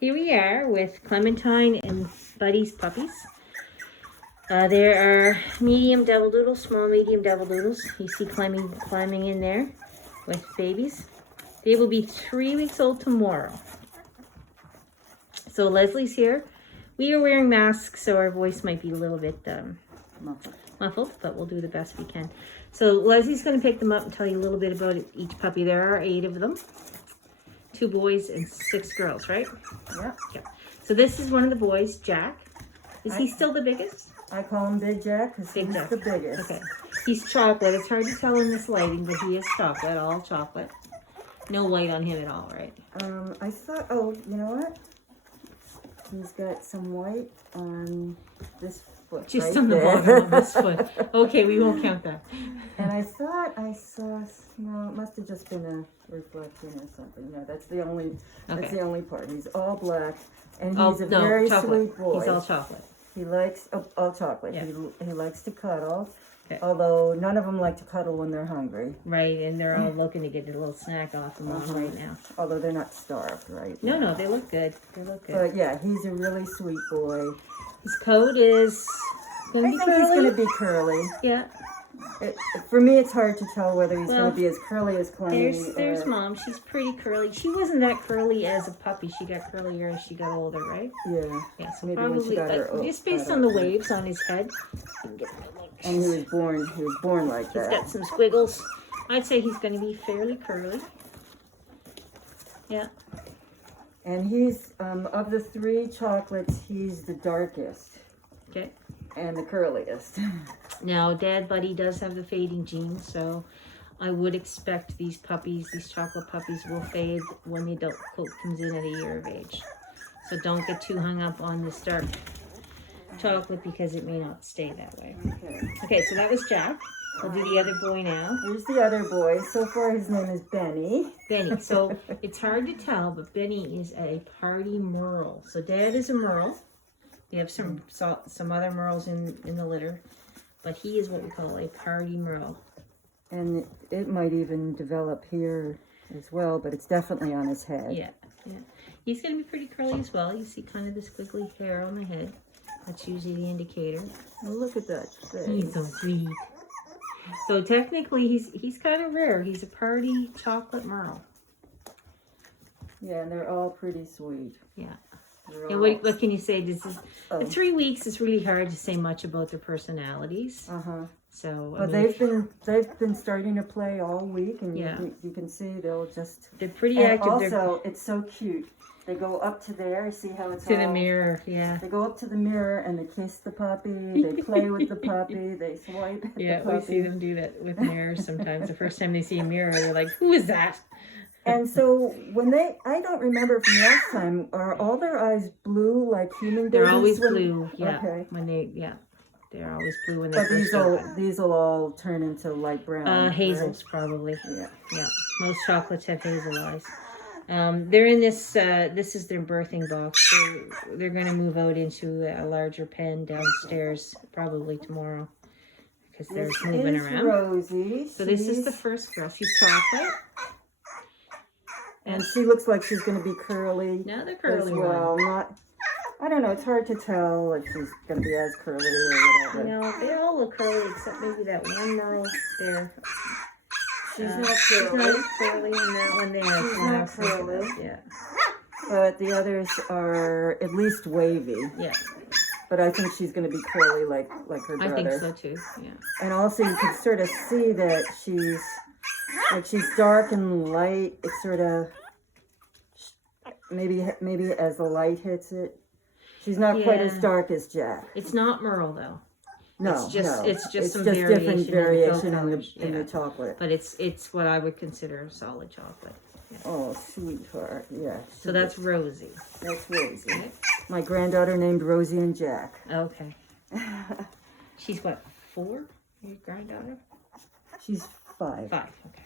here we are with Clementine and Buddy's puppies. There are medium double doodles, small medium double doodles. You see climbing in there with babies. They will be 3 weeks old tomorrow. So Leslie's here. We are wearing masks, so our voice might be a little bit muffled, but we'll do the best we can. So Leslie's going to pick them up and tell you a little bit about each puppy. There are 8 of them. 2 boys and 6 girls, right? Yeah. Okay. So this is one of the boys, Jack. Is he still the biggest? I call him Big Jack because he's the biggest. Okay. He's chocolate. It's hard to tell in this lighting, but he is chocolate, all chocolate. No white on him at all, right? I thought, oh, you know what? He's got some white on this foot. Just right on the there. bottom of his foot. Okay, we won't count that. And I thought I saw, no, it must have just been a reflection or something. No, that's the only part. He's all black, and he's very sweet boy. He's all chocolate. He likes, all chocolate. Yeah. He likes to cuddle. Okay. Although none of them like to cuddle when they're hungry. Right, and they're all looking to get a little snack off them right now. Although they're not starved right No, now. they look good. They look good. But yeah, he's a really sweet boy. His coat is going to be I think curly. he's going to be curly. Yeah. For me, it's hard to tell whether he's going to be as curly as Clemmy. There's Mom. She's pretty curly. She wasn't that curly as a puppy. She got curlier as she got older, right? Yeah. Yeah, so Maybe when she probably got her just based on the waves on his head. And he was born like that. He's got some squiggles. I'd say he's going to be fairly curly. Yeah. And he's, of the 3 chocolates, he's the darkest. Okay. And the curliest. Now, Dad Buddy does have the fading gene, so I would expect these puppies, these chocolate puppies, will fade when the adult coat comes in at a year of age. So don't get too hung up on this dark chocolate because it may not stay that way. Okay, so that was Jack. I'll do the other boy now. Here's the other boy. So far, his name is Benny. Benny. So it's hard to tell, but Benny is a party merle. So Dad is a merle. We have some other merles in the litter, but he is what we call a party merle. And it might even develop here as well, but it's definitely on his head. Yeah. He's going to be pretty curly as well. You see kind of the squiggly hair on the head. That's usually the indicator. Oh, look at that face. He's so sweet. So technically, he's kind of rare. He's a party chocolate merle. Yeah, and they're all pretty sweet. Yeah. And what can you say? At 3 weeks, it's really hard to say much about their personalities. So, but they've been starting to play all week, and you can see they're pretty active. Also, it's so cute. They go up to there. See how it's to the mirror. Yeah. They go up to the mirror and they kiss the puppy. They play with the puppy. They swipe at the puppy. We see them do that with mirrors sometimes. The first time they see a mirror, they're like, "Who is that?" And so when I don't remember from last time, are all their eyes blue like human babies? They're always blue. Yeah. Okay. They're always blue when they first open. These will all turn into light brown. Hazels, right? probably. Yeah. Most chocolates have hazel eyes. They're in this. This is their birthing box. They're going to move out into a larger pen downstairs probably tomorrow because they're moving around. Rosie. So this is the first girl. She's chocolate. And she looks like she's going to be curly. Now they're curly. As well. I don't know. It's hard to tell if she's going to be as curly or whatever. No, they all look curly except maybe that one merle there. She's not curly. She's not as curly, and that one there. She's not curly. Yeah. But the others are at least wavy. Yeah. But I think she's going to be curly like her brother. I think so too. Yeah. And also you can sort of see that she's dark and light. It's sort of maybe as the light hits it, she's not quite as dark as Jack. It's not merle though. No, it's just some different variation in the chocolate. But it's what I would consider solid chocolate. Yeah. Oh, sweetheart. Yeah. So that's Rosie. That's Rosie. Okay. My granddaughter named Rosie and Jack. Okay. She's what, 4? Your granddaughter? She's 5. 5, okay.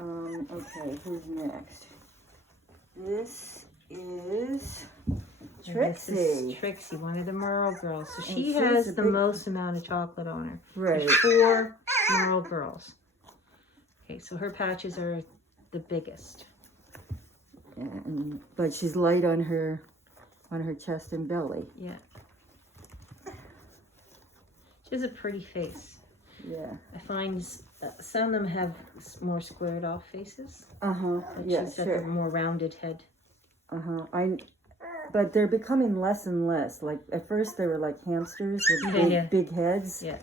Okay, who's next? This is Trixie. This is Trixie, one of the Merle girls. So she has the most amount of chocolate on her. Right. There's 4 Merle girls. Okay, so her patches are the biggest. But she's light on her on her chest and belly. Yeah. She has a pretty face. Yeah. I find some of them have more squared off faces. But Yeah, she's got the more rounded head. But they're becoming less and less. Like at first they were like hamsters with big heads. Yeah.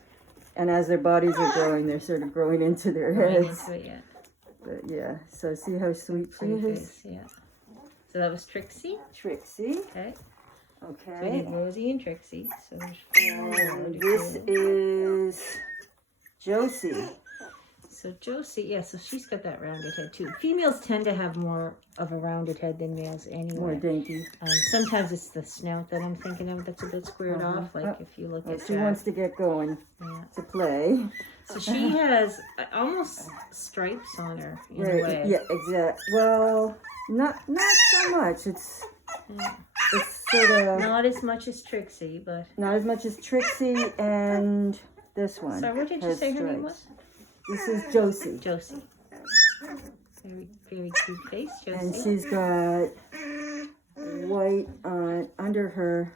And as their bodies are growing, they're sort of growing into their heads. Into it, yeah. But yeah, so see how sweet she is? Face, yeah. So that was Trixie. Trixie. Okay. Okay. So we did Rosie and Trixie. So and this is Josie. So Josie, yeah, so she's got that rounded head too. Females tend to have more of a rounded head than males anyway. More dainty. Sometimes it's the snout that I'm thinking of that's a bit squared off. Like if you look at she wants to get going to play. So she has almost stripes on her in a way. Yeah, exactly. Well, not so much. It's sort of not as much as Trixie, but not as much as Trixie and this one. So what did you say her name was? This is Josie. Josie. Very, very cute face, Josie. And she's got white under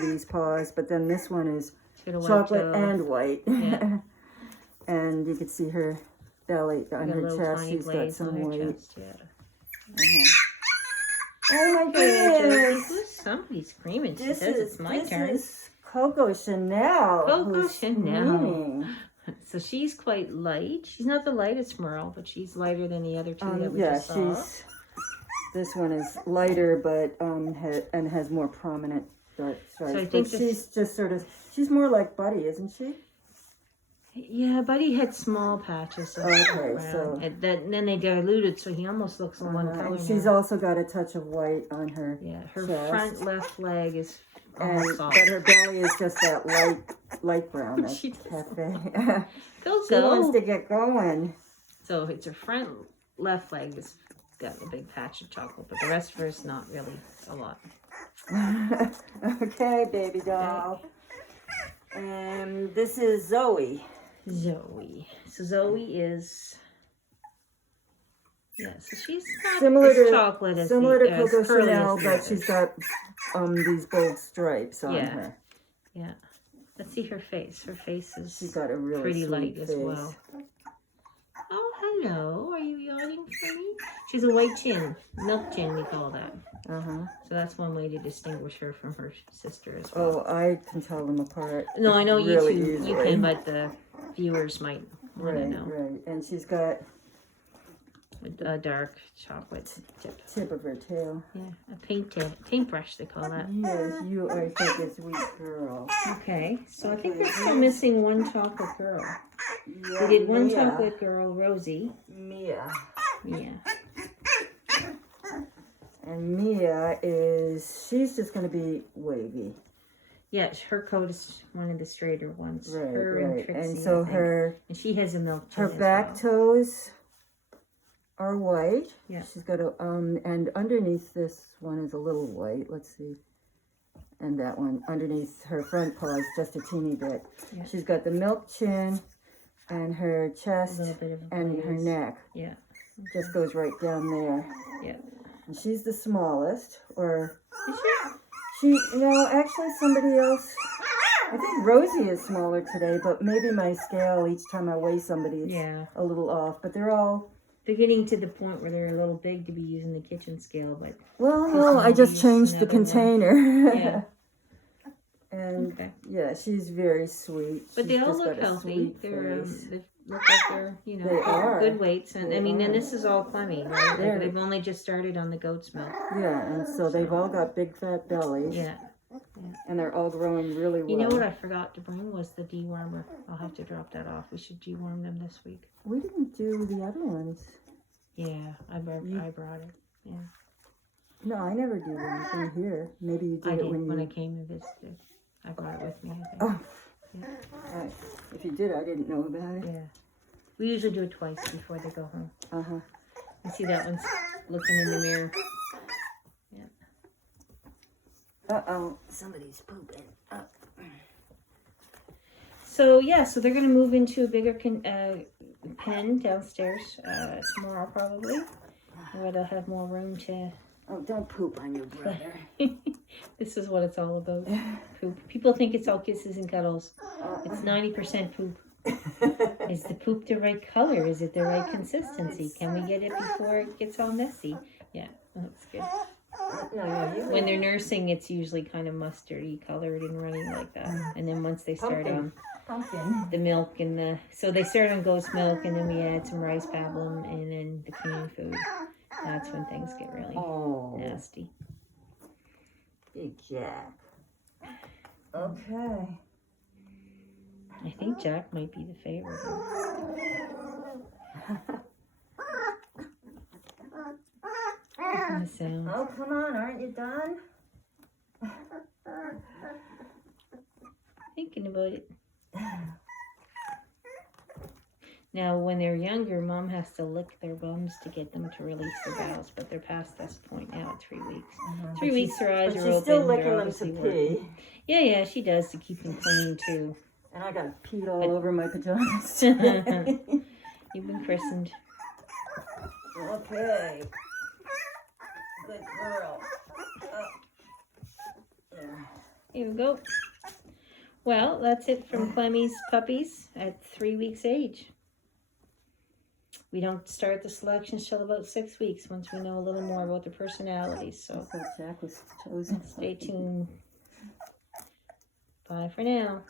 these paws, but then this one is chocolate and white. Yeah. And you can see her belly on her chest. She's got some white. Oh my goodness! Somebody's screaming. She says it's my turn. This is Coco Chanel. Coco Chanel. So she's quite light. She's not the lightest Merle, but she's lighter than the other two that we just saw. This one is lighter, but has more prominent dark stripes. So I think she's just sort of, she's more like Buddy, isn't she? Yeah, Buddy had small patches. So and then they diluted, so he almost looks one color. And she's also got a touch of white on her. Yeah, her chest. front left leg is. But her belly is just that light brown. That she cafe. She wants to get going. So it's her front left leg has got a big patch of chocolate, but the rest of her is not really a lot. Okay, baby doll. And this is Zoey. Zoey. So Zoey is. Yeah, so she's not similar to chocolate as Coco Chanel, but she's got these bold stripes on her. Yeah. Let's see her face. Her face is she's got a really pretty light face. as well. Oh, hello. Are you yawning for me? She's a white chin. Milk chin, we call that. So that's one way to distinguish her from her sister as well. Oh, I can tell them apart. No, I know really you easily. You can, but the viewers might want to know. Right. And she's got a dark chocolate tip of her tail. Yeah, a paintbrush they call that. Yes, you are such a sweet girl. Okay, so I think we're still missing one chocolate girl. Yeah, we did one chocolate girl, Rosie. Mia. And Mia she's just going to be wavy. Yeah, her coat is one of the straighter ones. Right, And Trixie, and so and she has a milk chin her back toes are white. Yeah. She's got a and underneath this one is a little white. Let's see. And that one underneath her front paw is just a teeny bit. Yeah. She's got the milk chin and her chest and her neck. Yeah. Just goes right down there. Yeah. And she's the smallest, or actually somebody else. I think Rosie is smaller today, but maybe my scale each time I weigh somebody is a little off. But they're getting to the point where they're a little big to be using the kitchen scale, but no, I just changed the container. Yeah. And she's very sweet. But they all look healthy. They look like they're they are good weights, and and this is all Clemmy, right? They've only just started on the goat's milk. Yeah, and so they've all got big fat bellies. Yeah. And they're all growing really well. You know what I forgot to bring was the dewormer. I'll have to drop that off. We should deworm them this week. We didn't do the other ones. Yeah, I brought it. Yeah. No, I never do anything here. Maybe you did when I came and visited. I brought it with me, I think. Oh. Yeah. If you did, I didn't know about it. Yeah. We usually do it twice before they go home. You see that one's looking in the mirror. Somebody's pooping. So they're going to move into a bigger pen downstairs tomorrow probably, where they'll have more room to. Oh, don't poop on your brother. This is what it's all about. Poop. People think it's all kisses and cuddles. It's 90% poop. Is the poop the right color? Is it the right consistency? Can we get it before it gets all messy? Yeah, that's good. When they're nursing, it's usually kind of mustardy colored and running like that. And then once they start on the milk and so they start on ghost milk, and then we add some rice pablum and then the clean food. That's when things get really nasty. Big Jack. Okay. I think Jack might be the favorite. Oh, come on, aren't you done? Thinking about it. Now, when they're younger, Mom has to lick their bums to get them to release their bowels, but they're past this point now at 3 weeks. 3 weeks, their eyes are open. She's still licking they're them obviously to working. pee. Yeah, she does to keep them clean too. And I got peed all over my pajamas. You've been christened. Okay. Good girl. Here we go. Well, that's it from Clemmie's puppies at 3 weeks age. We don't start the selections till about 6 weeks once we know a little more about their personalities. So Jack was chosen. Stay tuned. Bye for now.